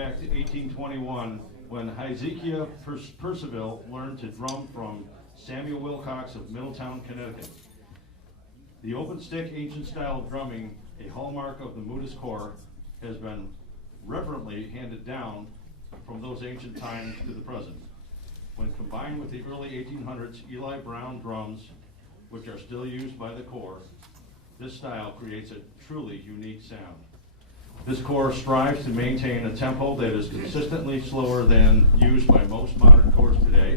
Back to 1821, when Hezekiah Percival learned to drum from Samuel Wilcox of Middletown, Connecticut. The open stick ancient style of drumming, a hallmark of the Moodus Corps, has been reverently handed down from those ancient times to the present. When combined with the early 1800s Eli Brown drums, which are still used by the Corps, this style creates a truly unique sound. This Corps strives to maintain a tempo that is consistently slower than used by most modern corps today,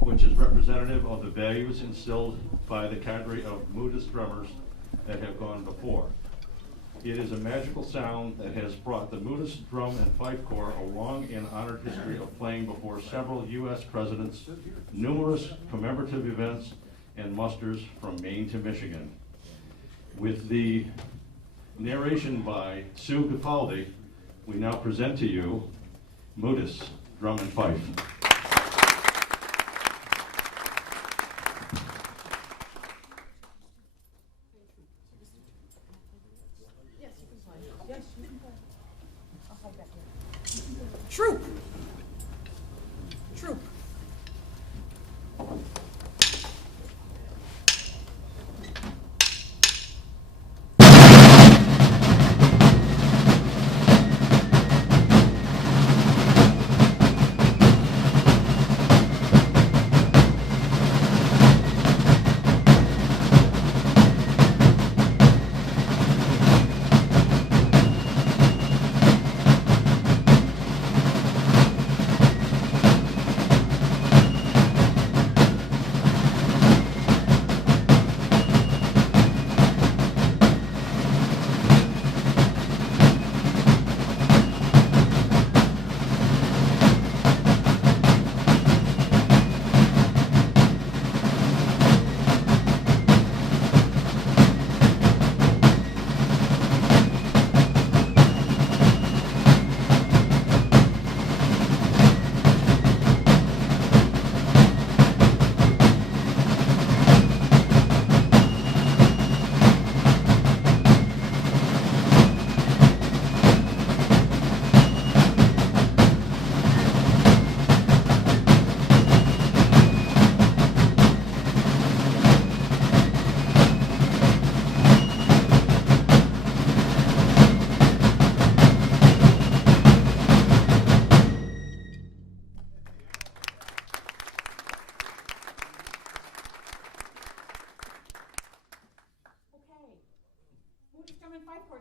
which is representative of the values instilled by the cadre of Moodus drummers that have gone before. It is a magical sound that has brought the Moodus Drum and Fife Corps a long and honored history of playing before several U.S. presidents, numerous commemorative events, and musters from Maine to Michigan. With the narration by Sue Capaldi, we now present to you Moodus Drum and Fife. Troop. Troop.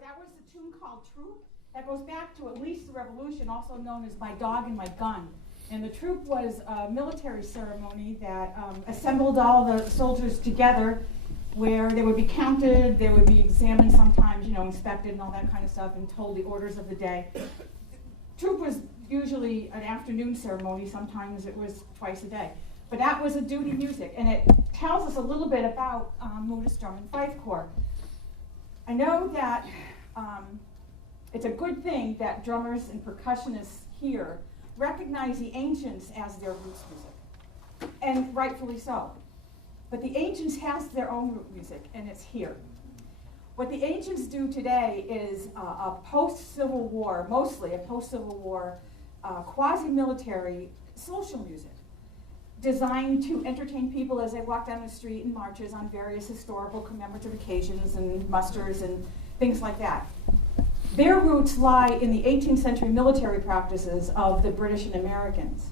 That was the tune called Troop. That goes back to at least the Revolution, also known as My Dog and My Gun. And the troop was a military ceremony that assembled all the soldiers together, where they would be counted, they would be examined sometimes, inspected and all that kind of stuff, and told the orders of the day. Troop was usually an afternoon ceremony, sometimes it was twice a day. But that was a duty music, and it tells us a little bit about Moodus Drum and Fife Corps. I know that it's a good thing that drummers and percussionists here recognize the ancients as their roots music, and rightfully so. But the ancients has their own root music, and it's here. What the ancients do today is a post-Civil War, mostly a post-Civil War, quasi-military social music, designed to entertain people as they walk down the street in marches on various historical commemorative occasions and musters and things like that. Their roots lie in the 18th century military practices of the British and Americans.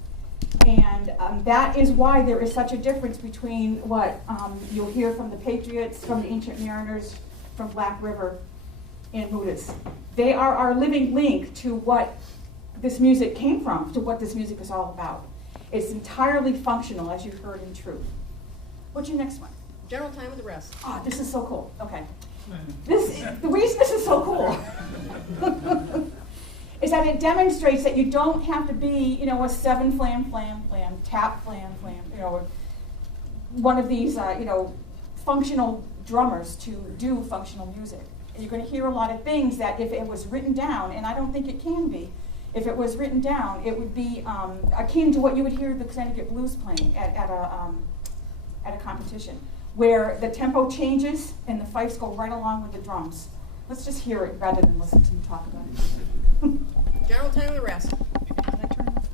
And that is why there is such a difference between what you'll hear from the Patriots, from the Ancient Mariners, from Black River, and Moodus. They are our living link to what this music came from, to what this music is all about. It's entirely functional, as you heard in Troop. What's your next one? General time with the rest. Oh, this is so cool. Okay. The reason this is so cool is that it demonstrates that you don't have to be, a 7 flam, flam, flam, tap, flam, flam, one of these, functional drummers to do functional music. And you're going to hear a lot of things that if it was written down, and I don't think it can be, if it was written down, it would be akin to what you would hear the Connecticut Blues playing at a competition, where the tempo changes and the fifes go right along with the drums. Let's just hear it rather than listen to them talk about it. General time of the rest. Did I turn it off?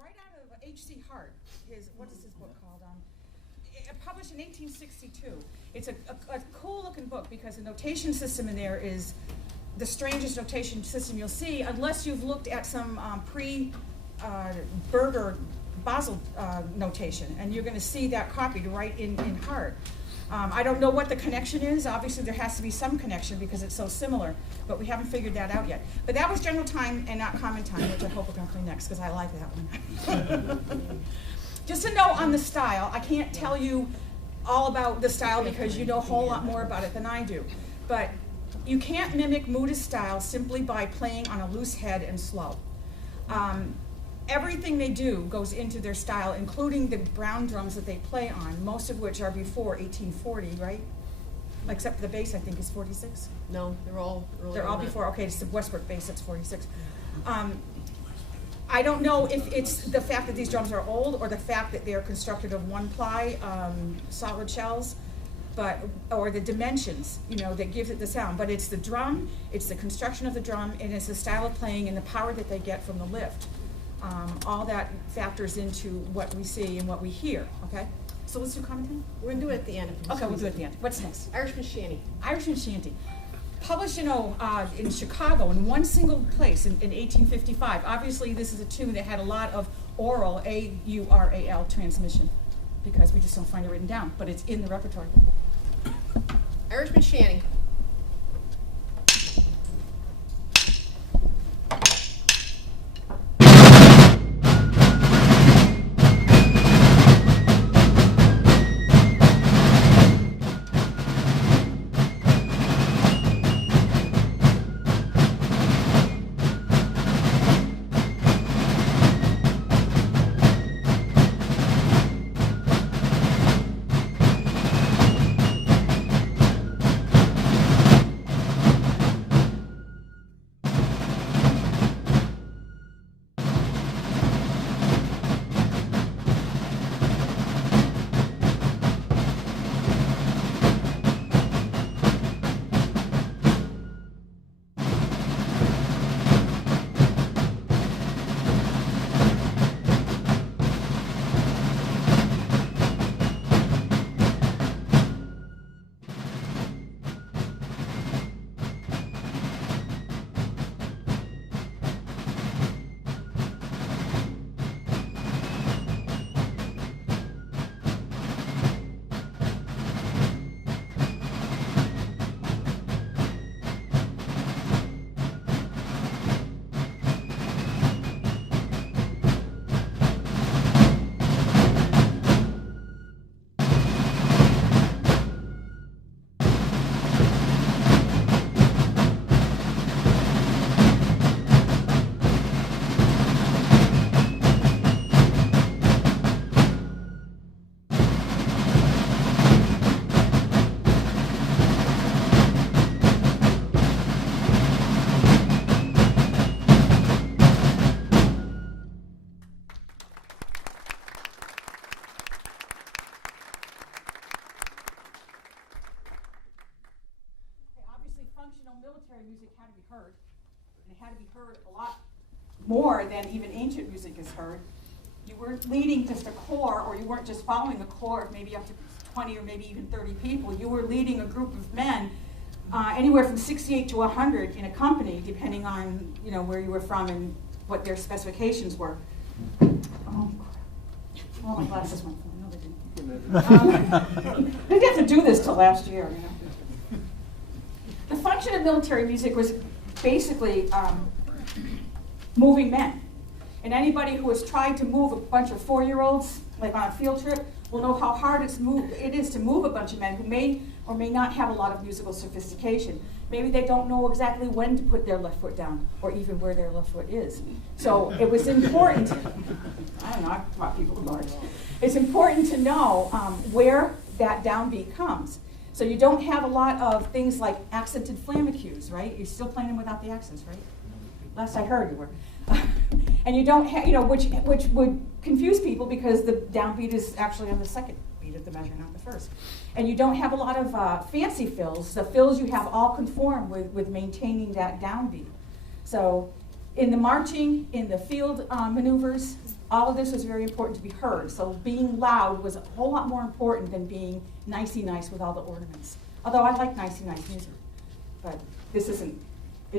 Right out of H.C. Hart, what is his book called? Published in 1862. It's a cool looking book because the notation system in there is the strangest notation system you'll see unless you've looked at some pre-Berger Basel notation, and you're going to see that copied right in Hart. I don't know what the connection is. Obviously, there has to be some connection because it's so similar, but we haven't figured that out yet. But that was general time and not common time, which I hope we're going to play next because I like that one. Just a note on the style. I can't tell you all about the style because you know a whole lot more about it than I do. But you can't mimic Moodus style simply by playing on a loose head and slow. Everything they do goes into their style, including the brown drums that they play on, most of which are before 1840, right? Except for the bass, I think, is 46. No, they're all earlier. They're all before. Okay, it's the Westbrook bass that's 46. I don't know if it's the fact that these drums are old or the fact that they're constructed of one-ply solid shells, or the dimensions, that gives it the sound. But it's the drum, it's the construction of the drum, and it's the style of playing and the power that they get from the lift. All that factors into what we see and what we hear, okay? So let's do common time? We're going to do it at the end. Okay, we'll do it at the end. What's next? Irishman Shanty. Irishman Shanty. Published, in Chicago in one single place in 1855. Obviously, this is a tune that had a lot of oral, A-U-R-A-L, transmission, because we just don't find it written down, but it's in the repertoire. Irishman Shanty. military music had to be heard, and it had to be heard a lot more than even ancient music is heard. You weren't leading just a corps, or you weren't just following a corps of maybe up to 20 or maybe even 30 people. You were leading a group of men, anywhere from 68 to 100 in a company, depending on where you were from and what their specifications were. Oh, well, my glasses went flying. No, they didn't. They didn't have to do this till last year. The function of military music was basically moving men. And anybody who has tried to move a bunch of 4-year-olds, like on a field trip, will know how hard it is to move a bunch of men who may or may not have a lot of musical sophistication. Maybe they don't know exactly when to put their left foot down, or even where their left foot is. So it was important, I don't know, I've taught people cards. It's important to know where that downbeat comes. So you don't have a lot of things like accented flammecues, right? You're still playing them without the accents, right? Last I heard you were. And you don't have, which would confuse people because the downbeat is actually on the second beat of the measure, not the first. And you don't have a lot of fancy fills. The fills you have all conform with maintaining that downbeat. So in the marching, in the field maneuvers, all of this was very important to be heard. So being loud was a whole lot more important than being nicey nice with all the ornaments. Although I like nicey nice music, but it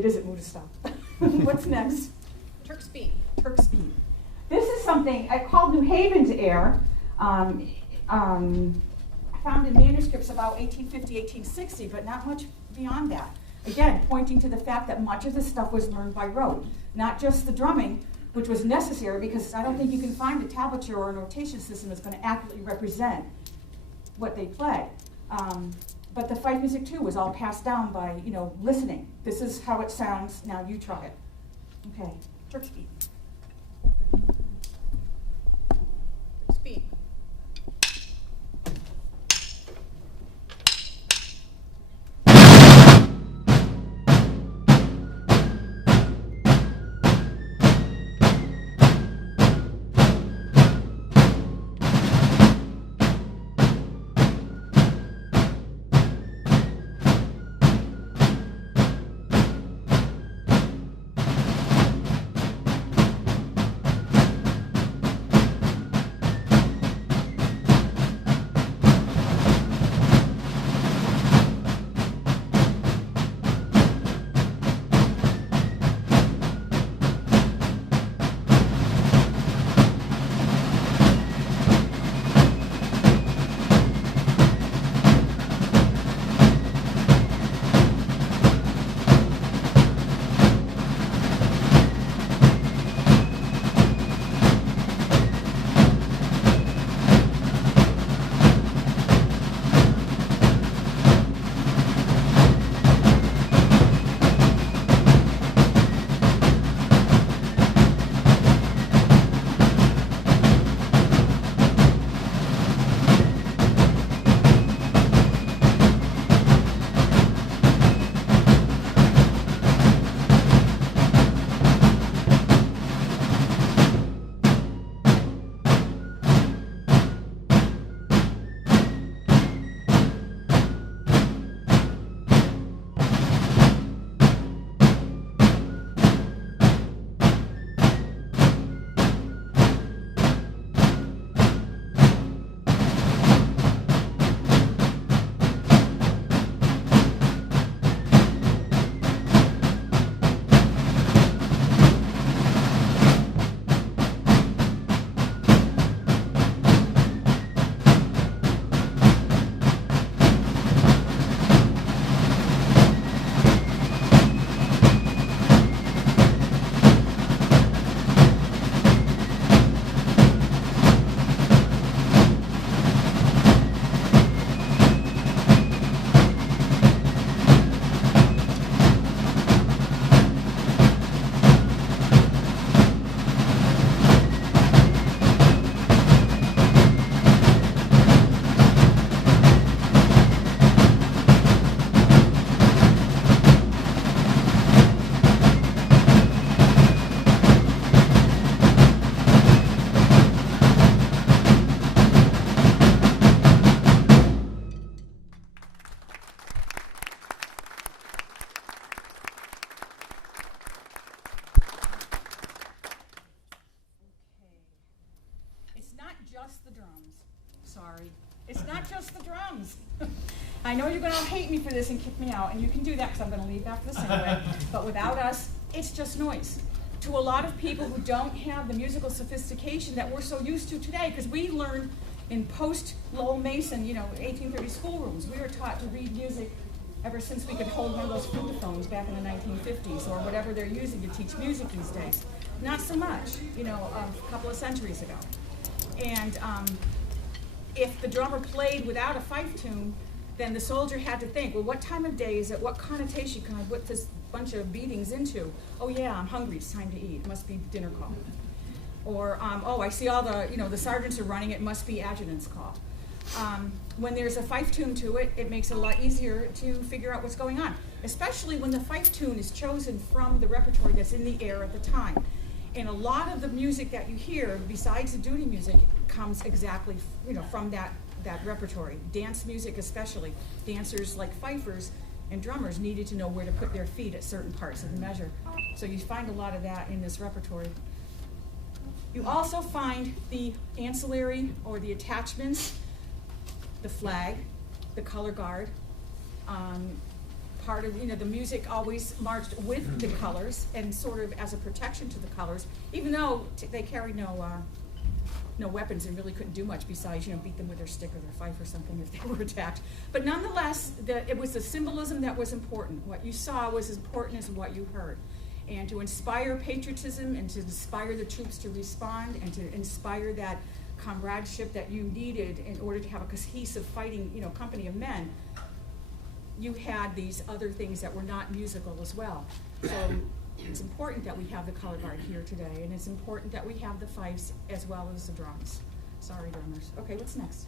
isn't Moodus style. What's next? Turk's Beat. Turk's Beat. This is something I called New Haven's air. Found in manuscripts about 1850, 1860, but not much beyond that. Again, pointing to the fact that much of this stuff was learned by rote. Not just the drumming, which was necessary, because I don't think you can find a tablature or a notation system that's going to accurately represent what they played. But the Fife music, too, was all passed down by, listening. This is how it sounds. Now you try it. Okay, Turk's Beat. Turk's Beat. Sorry. It's not just the drums. I know you're going to hate me for this and kick me out, and you can do that because I'm going to leave after this anyway. But without us, it's just noise. To a lot of people who don't have the musical sophistication that we're so used to today, because we learned in post-Lowell Mason, 1830 schoolrooms. We were taught to read music ever since we could hold one of those flutophones back in the 1950s, or whatever they're using to teach music these days. Not so much, a couple of centuries ago. And if the drummer played without a fife tune, then the soldier had to think, well, what time of day is it? What connotation can I put this bunch of beatings into? Oh yeah, I'm hungry, it's time to eat. It must be dinner call. Or, oh, I see all the sergeants are running, it must be adjutant's call. When there's a fife tune to it, it makes it a lot easier to figure out what's going on, especially when the fife tune is chosen from the repertoire that's in the air at the time. And a lot of the music that you hear, besides the duty music, comes exactly from that repertoire. Dance music especially. Dancers like fifers and drummers needed to know where to put their feet at certain parts of the measure. So you find a lot of that in this repertoire. You also find the ancillary or the attachments, the flag, the color guard. Part of the music always marched with the colors and sort of as a protection to the colors, even though they carried no weapons and really couldn't do much besides beat them with their stick or their fife or something if they were attacked. But nonetheless, it was the symbolism that was important. What you saw was as important as what you heard. And to inspire patriotism and to inspire the troops to respond and to inspire that comradeship that you needed in order to have a cohesive fighting company of men, you had these other things that were not musical as well. So it's important that we have the color guard here today, and it's important that we have the fifes as well as the drums. Sorry, drummers. Okay, what's next?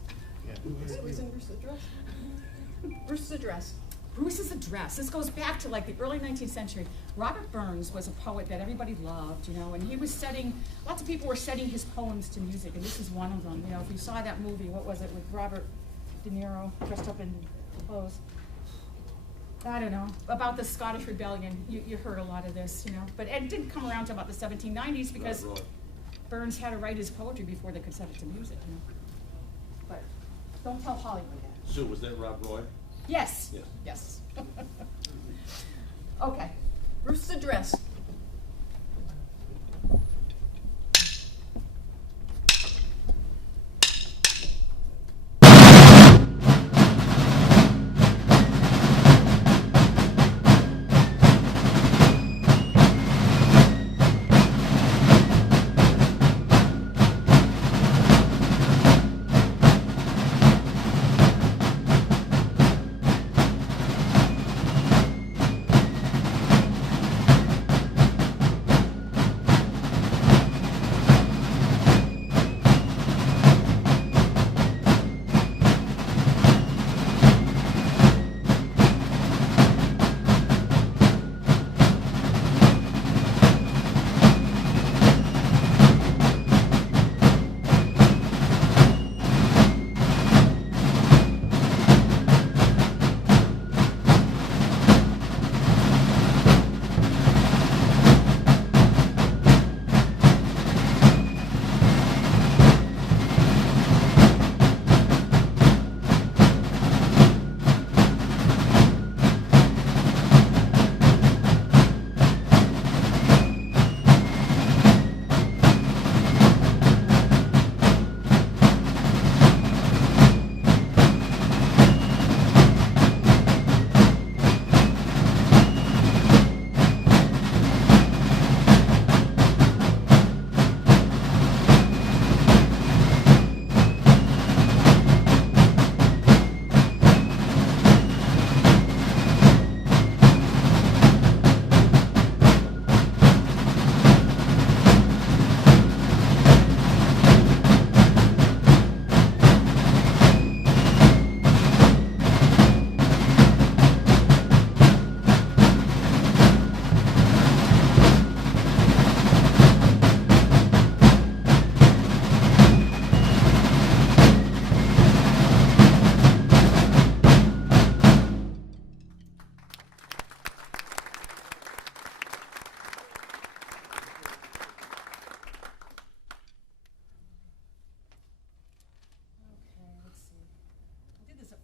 Who's in Bruce's address? Bruce's address. Bruce's address. This goes back to like the early 19th century. Robert Burns was a poet that everybody loved, and he was lots of people were setting his poems to music, and this is one of them. If you saw that movie, what was it, with Robert De Niro dressed up in clothes? I don't know, about the Scottish Rebellion. You heard a lot of this, but it didn't come around until about the 1790s because Burns had to write his poetry before they could set it to music, But don't tell Hollywood that. Sue, was that Rob Roy? Yes. Yes. Okay. Bruce's address.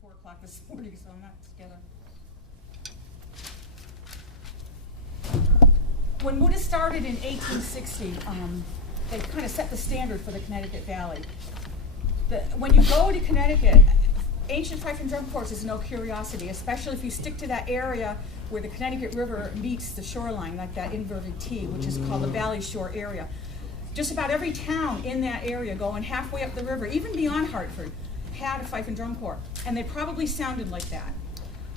4 o'clock this morning, so I'm not together. When Moodus started in 1860, they kind of set the standard for the Connecticut Valley. When you go to Connecticut, ancient Fife and drum corps is no curiosity, especially if you stick to that area where the Connecticut River meets the shoreline, like that inverted T, which is called the Valley Shore area. Just about every town in that area going halfway up the river, even beyond Hartford, had a Fife and drum corps, and they probably sounded like that.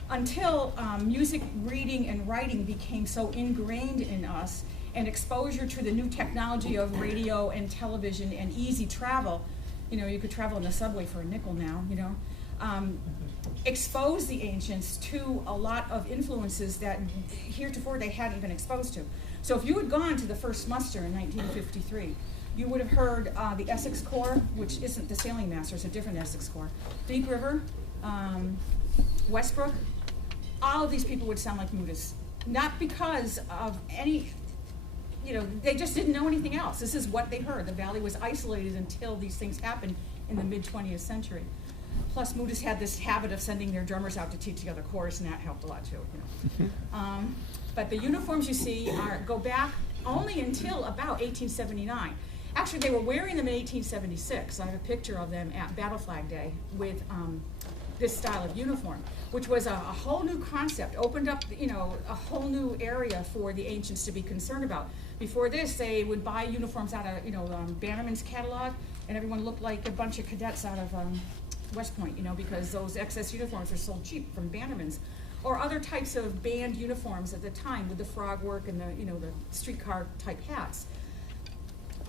Until music, reading, and writing became so ingrained in us, and exposure to the new technology of radio and television and easy travel, you know, you could travel in the subway for a nickel now, you know, exposed the ancients to a lot of influences that heretofore they hadn't been exposed to. So if you had gone to the first muster in 1953, you would have heard the Essex Corps, which isn't the Sailing Master, it's a different Essex Corps, Deep River, Westbrook. All of these people would sound like Moodus. Not because of any, you know, they just didn't know anything else. This is what they heard. The valley was isolated until these things happened in the mid-20th century. Plus, Moodus had this habit of sending their drummers out to teach the other corps, and that helped a lot too, you know. But the uniforms you see go back only until about 1879. Actually, they were wearing them in 1876. I have a picture of them at Battle Flag Day with this style of uniform, which was a whole new concept, opened up, you know, a whole new area for the ancients to be concerned about. Before this, they would buy uniforms out of, you know, Bannerman's catalog, and everyone looked like a bunch of cadets out of West Point, you know, because those excess uniforms are sold cheap from Bannerman's. Or other types of band uniforms at the time with the frog work and the, you know, the streetcar type hats.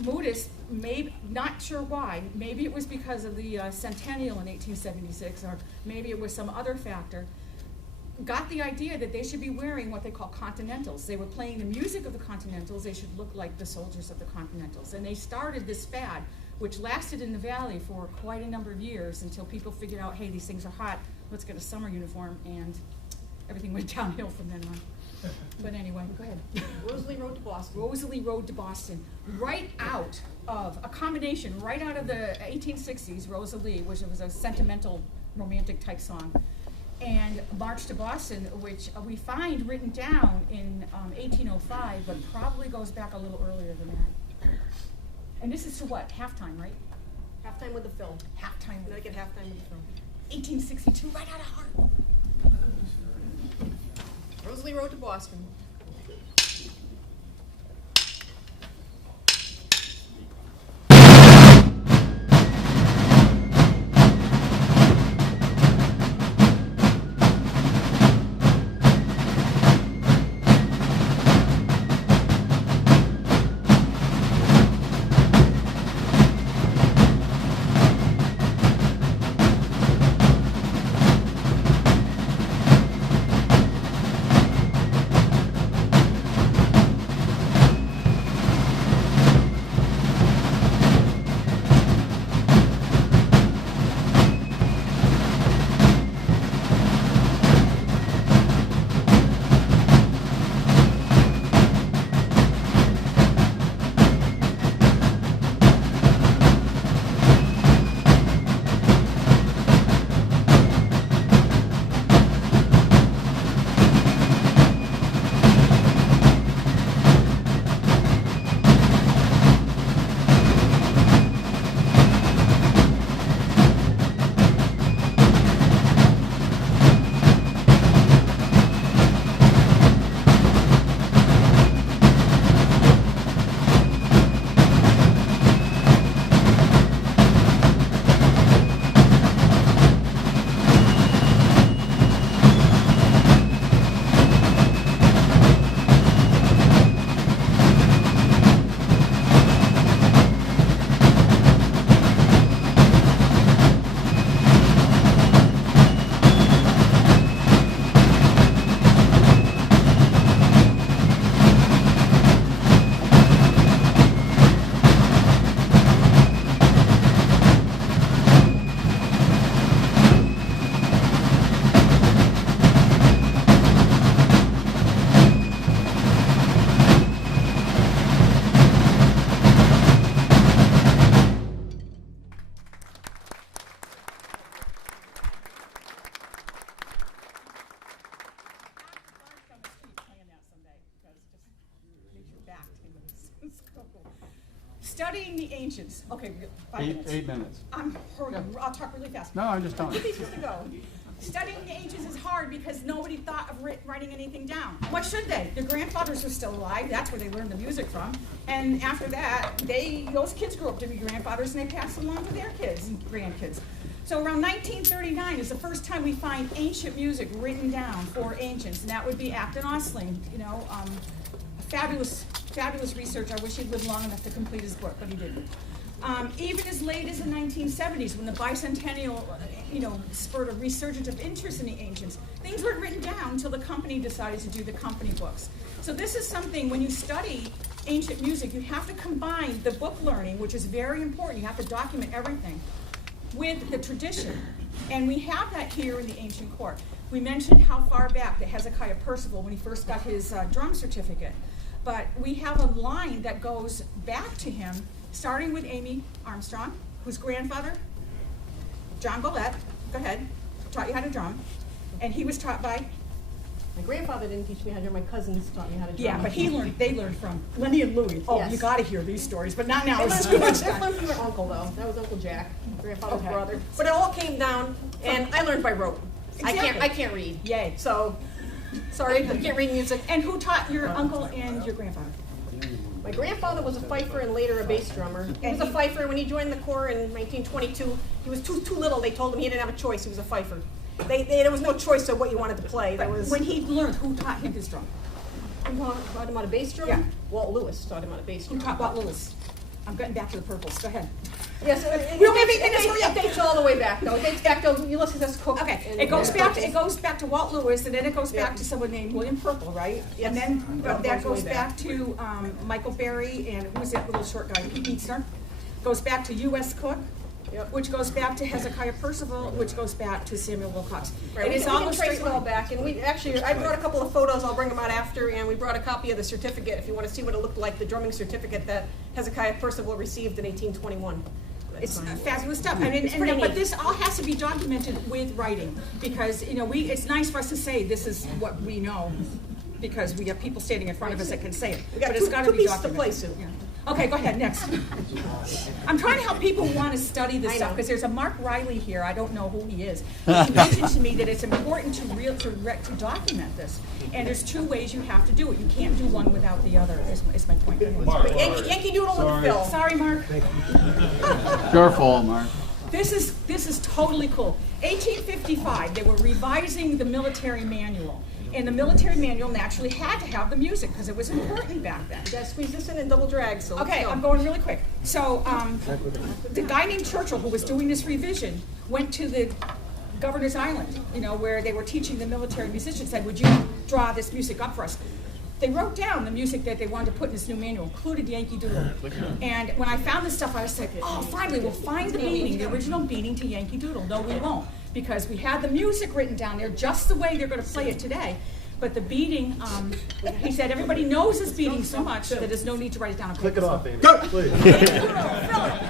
Moodus, maybe, not sure why, maybe it was because of the centennial in 1876, or maybe it was some other factor, got the idea that they should be wearing what they call continentals. They were playing the music of the continentals, they should look like the soldiers of the continentals. And they started this fad, which lasted in the valley for quite a number of years until people figured out, hey, these things are hot, let's get a summer uniform, and everything went downhill from then on. But anyway, go ahead. Rosalie Road to Boston. Rosalie Road to Boston. Right out of, a combination, right out of the 1860s, Rosalie, which was a sentimental, romantic type song, and March to Boston, which we find written down in 1805, but probably goes back a little earlier than that. And this is to what? Halftime, right? Halftime with the film. Halftime. Connecticut halftime with the film. 1862, right out of Hartford. Rosalie Road to Boston. Studying the ancients. Okay, 5 minutes. 8 minutes. I'm hurrying. I'll talk really fast. No, I'm just telling you. These to go. Studying the ancients is hard because nobody thought of writing anything down. What should they? Their grandfathers were still alive. That's where they learned the music from. And after that, those kids grew up to be grandfathers and they passed along to their kids and grandkids. So around 1939 is the first time we find ancient music written down for ancients, and that would be Acton Osling. You know, fabulous research. I wish he'd lived long enough to complete his book, but he didn't. Even as late as the 1970s, when the bicentennial, spurred a resurgence of interest in the ancients, things weren't written down until the company decided to do the company books. So this is something, when you study ancient music, you have to combine the book learning, which is very important. You have to document everything, with the tradition. And we have that here in the ancient court. We mentioned how far back that Hezekiah Percival, when he first got his drum certificate. But we have a line that goes back to him, starting with Amy Armstrong, whose grandfather, John Golette, go ahead, taught you how to drum. And he was taught by? My grandfather didn't teach me how to drum. My cousins taught me how to drum. Yeah, but they learned from Lenny and Louie. Oh, Yes. You got to hear these stories, but not now. I It's learned too much from time. my uncle, though. That was Uncle Jack, grandfather's Okay. brother. But it all came down, and I learned by rote. Exactly. I can't read. Yay. So, sorry, I can't read music. And who taught your uncle and your grandfather? My grandfather was a fifer and later a bass drummer. He was a fifer. When he joined the Corps in 1922, he was too little. They told him he didn't have a choice. He was a fifer. There was no choice of what you wanted to play. There was. When he learned, who taught him his drum? Who taught him how to bass drum? Yeah. Walt Lewis taught him how to bass Who drum. taught Walt Lewis? I'm getting back to the purples. Go ahead. Yes, We don't have 8 minutes, hurry up. It dates all the way back, though. It dates back to Ulysses S. Cook. Okay, and- it goes and- back to Walt Lewis, and then it goes back Yeah. to someone named William Purple, right? Yes. And then That that goes goes way back back. to Michael Berry, and who's that little short guy? Pete Eastner. Goes back to U.S. Cook, Yep. which goes back to Hezekiah Percival, which goes back to Samuel Wilcox. Right, It we is can all a trace straight it all line. back, and we actually, I brought a couple of photos, I'll bring them out after, and we brought a copy of the certificate, if you want to see what it looked like, the drumming certificate that Hezekiah Percival received in 1821. It's fabulous stuff. I mean, It's pretty but neat. this all has to be documented with writing, because it's nice for us to say this is what we know, because we have people standing in front of us that can say it. We got But it's two got to be pieces to documented. play, Sue. Yeah. Okay, go ahead, next. I'm trying to help people who want to study this I stuff, know. because there's a Mark Riley here, I don't know who he is. He mentioned to me that it's important to document this. And there's 2 ways you have to do it. You can't do one without the other, is my point. But Yankee Doodle and Phil. Sorry, Mark. Your fault, Mark. This is totally cool. 1855, they were revising the military manual. And the military manual naturally had to have the music because it was important back then. You gotta squeeze this in and double drag, so let's Okay, go. I'm going really quick. So the guy named Churchill, who was doing this revision, went to the Governor's Island, where they were teaching the military musicians, said, would you draw this music up for us? They wrote down the music that they wanted to put in this new manual, included Yankee Doodle. And when I found this stuff, I was like, oh, finally, we'll find the beating, the original beating to Yankee Doodle. No, we won't, because we had the music written down there just the way they're going to play it today. But the beating, he said, everybody knows this beating so much that there's no need to write it down on paper. Click it off, Amy. Please. Yankee Doodle, fill it.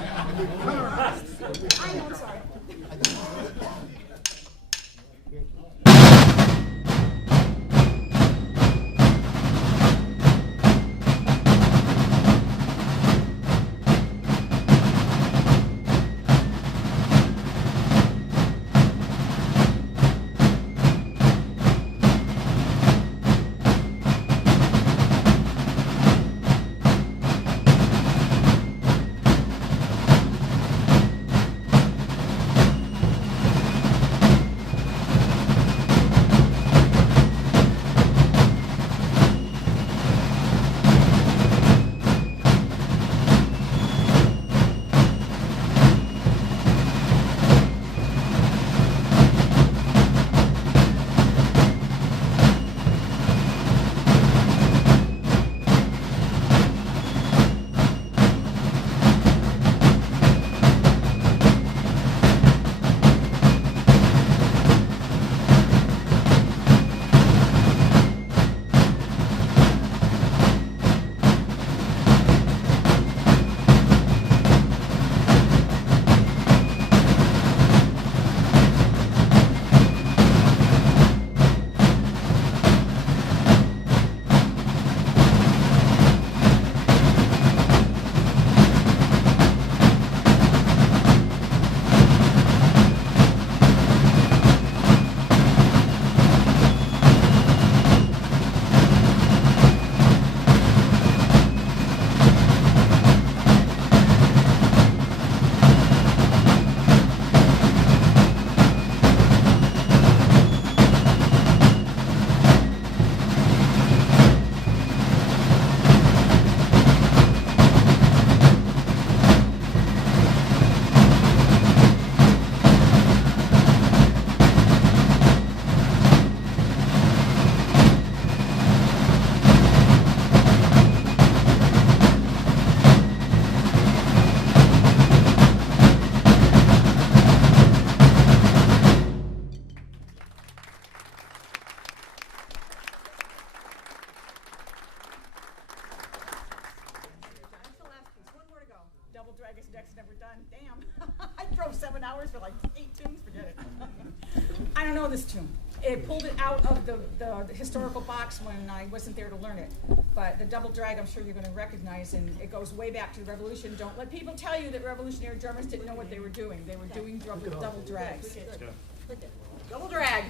I know, I'm sorry. like 8 tunes, forget it. I don't know this tune. It pulled it out of the historical box when I wasn't there to learn it. But the double drag, I'm sure you're going to recognize, and it goes way back to the Revolution. Don't let people tell you that revolutionary drummers didn't know what they were doing. They were doing double drags. Double drag.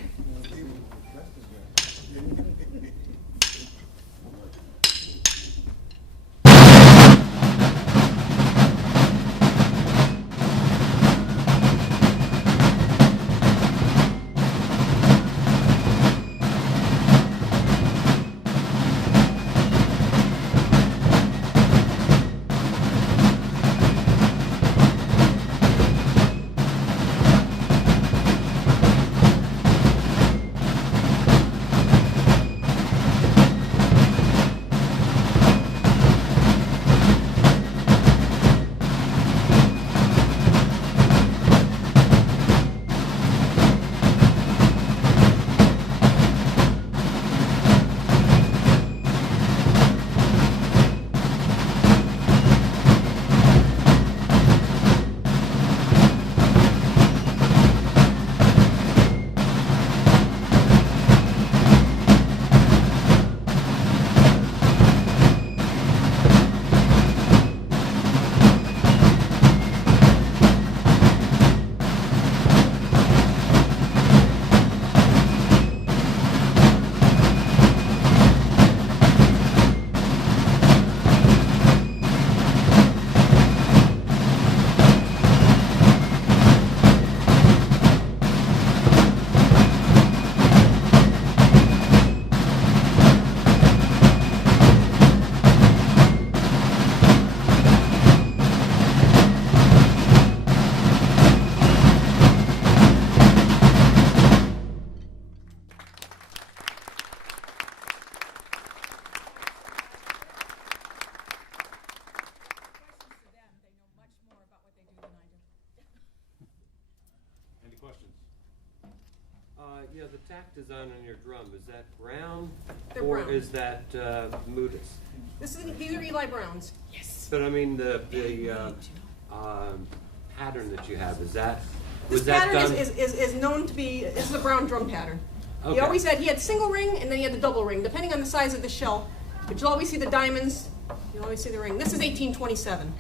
Yeah, the tack design on your drum, is that brown? They're or brown. is that Moodus? These are Eli Browns. Yes. But I mean, the pattern that you have, is that, This was that pattern done? is known to be, this is a brown drum pattern. He Okay. always had, he had single ring and then he had the double ring, depending on the size of the shell. But you'll always see the diamonds, you'll always see the ring. This is 1827,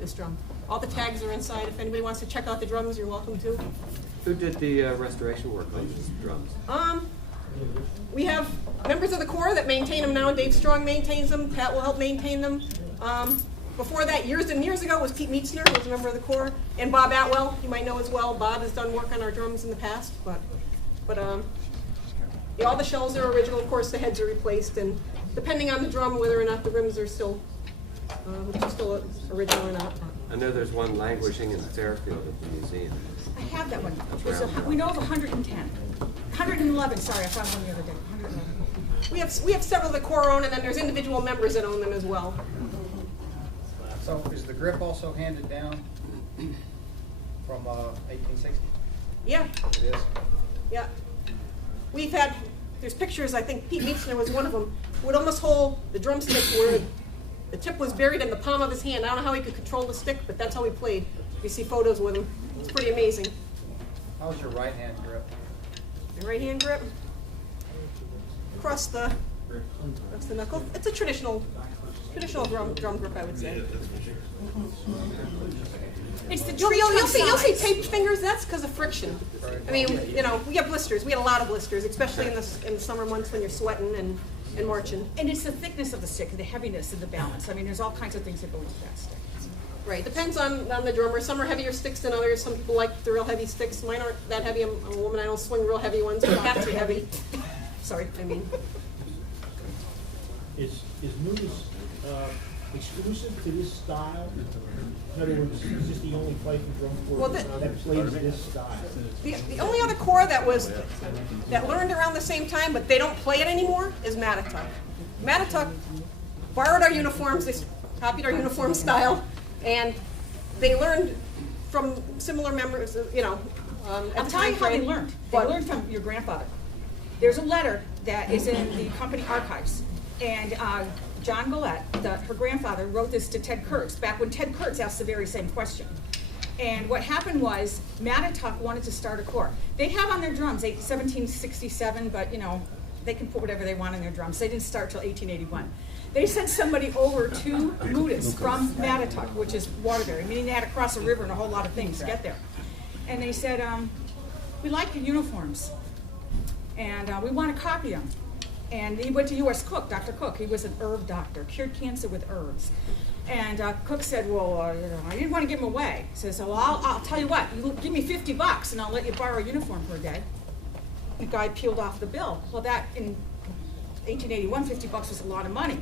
this drum. All the tags are inside. If anybody wants to check out the drums, you're welcome to. Who did the restoration work on these drums? We have members of the Corps that maintain them now. Dave Strong maintains them. Pat will help maintain them. Before that, years and years ago, was Pete Meetzner, who was a member of the Corps, and Bob Atwell, you might know as well. Bob has done work on our drums in the past, but yeah, all the shells are original. Of course, the heads are replaced, and depending on the drum, whether or not the rims are still original or not. I know there's one languishing in Fairfield at the museum. I have that one. We know of 110. 111, sorry, I found one the other day. 111. We have several that Corps own, and then there's individual members that own them as well. So is the grip also handed down from 1860? Yeah. It is. Yeah. We've had, there's pictures, I think Pete Meetzner was one of them, would almost hold the drumstick where the tip was buried in the palm of his hand. I don't know how he could control the stick, but that's how he played. You see photos with him. It's pretty amazing. How's your right hand grip? The right hand grip. Across the knuckle. It's a traditional drum grip, I would say. It's the You'll see taped fingers. That's because of friction. I mean, you know, we have blisters. We had a lot of blisters, especially in the summer months when you're sweating and marching. And it's the thickness of the stick, the heaviness and the balance. I mean, there's all kinds of things that go into that stick. Right. Depends on the drummer. Some are heavier sticks than others. Some people like the real heavy sticks. Mine aren't that heavy. I'm a woman. I don't swing real heavy ones. But hats are heavy. Sorry. I mean. Is Moodus exclusive to this style? In other words, is this the only Fife and drum corps that plays this style? The only other corps that learned around the same time, but they don't play it anymore, is Mattatuck. Mattatuck borrowed our uniforms. They copied our uniform style, and they learned from similar members. You know, I'll tell you how they learned. They learned from your grandfather. There's a letter that is in the company archives, and John Gillette, her grandfather, wrote this to Ted Kurtz back when Ted Kurtz asked the very same question. And what happened was, Mattituck wanted to start a corps. They have on their drums 1767, but you know, they can put whatever they want on their drums. They didn't start till 1881. They sent somebody over to Moodus from Mattituck, which is Waterbury, meaning they had to cross a river and a whole lot of things to get there. And they said, we like your uniforms, and we want to copy them. And he went to U.S. Cook, Dr. Cook. He was an herb doctor, cured cancer with herbs. And Cook said, well, you know, I didn't want to give him away. He says, well, I'll tell you what, you give me $50 and I'll let you borrow a uniform for a day. The guy peeled off the bill. Well, that in 1881, $50 was a lot of money.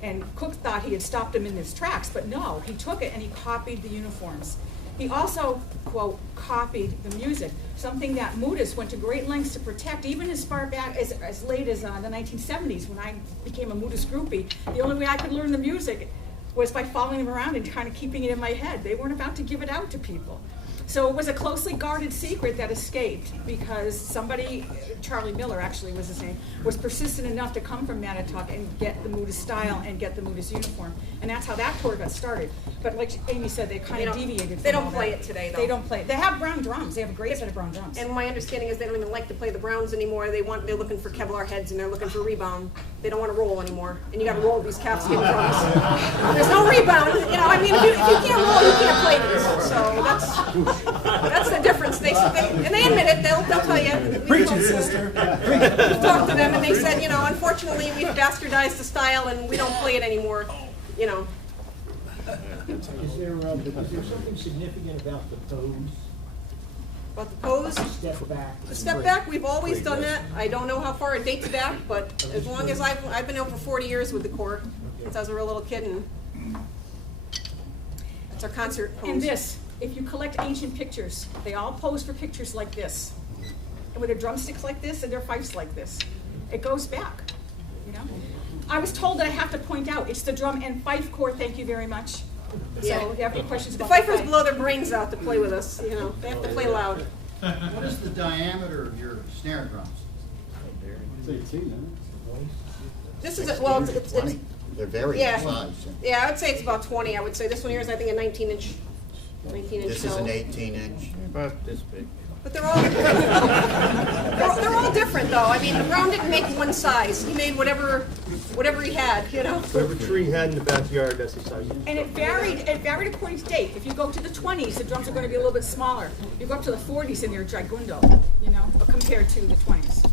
And Cook thought he had stopped him in his tracks, but no, he took it and he copied the uniforms. He also, quote, copied the music, something that Moodus went to great lengths to protect, even as far back as late as the 1970s, when I became a Moodus groupie. The only way I could learn the music was by following them around and kind of keeping it in my head. They weren't about to give it out to people. So it was a closely guarded secret that escaped because somebody, Charlie Miller actually was his name, was persistent enough to come from Mattituck and get the Moodus style and get the Moodus uniform. And that's how that corps got started. But like Amy said, they kind of deviated from They don't all play that. it today, though. They don't play it. They have brown drums. They have a great set of brown drums. And my understanding is they don't even like to play the Browns anymore. They're looking for Kevlar heads and they're looking for rebound. They don't want to roll anymore. And you got to roll these calfskin drums. There's no rebound. You know, I mean, if you can't roll, you can't play these. So that's the difference. And they admit it. They'll tell you. Preach it, sister. We've talked to them and they said, you know, unfortunately we've bastardized the style and we don't play it anymore. You know. Is there something significant about the pose? About the pose. Step back. The step back, we've always done that. I don't know how far it dates back, but as long as I've been out for 40 years with the Corps, since I was a real little kid, and it's our concert pose. And this, if you collect ancient pictures, they all pose for pictures like this. And with their drumsticks like this and their fifes like this. It goes back, you know? I was told that I have to point out, it's the drum and fife corps, thank you very much. Yeah. So if you have any questions The about fifers fife. blow their brains out to play with us, you know. They have to play loud. What is the diameter of your snare drums? This is, well, it's They're very yeah. size. Yeah, I would say it's about 20, I would say. This one here is, I think, a 19-inch This is shell. an 18-inch. About this big. But they're all they're all different, though. I mean, Brown didn't make one size. He made whatever he had, you know. Whatever tree he had in the backyard, that's the size. And it varied according to date. If you go to the 20s, the drums are going to be a little bit smaller. You go up to the 40s and they're gigundo, you know, compared to the 20s.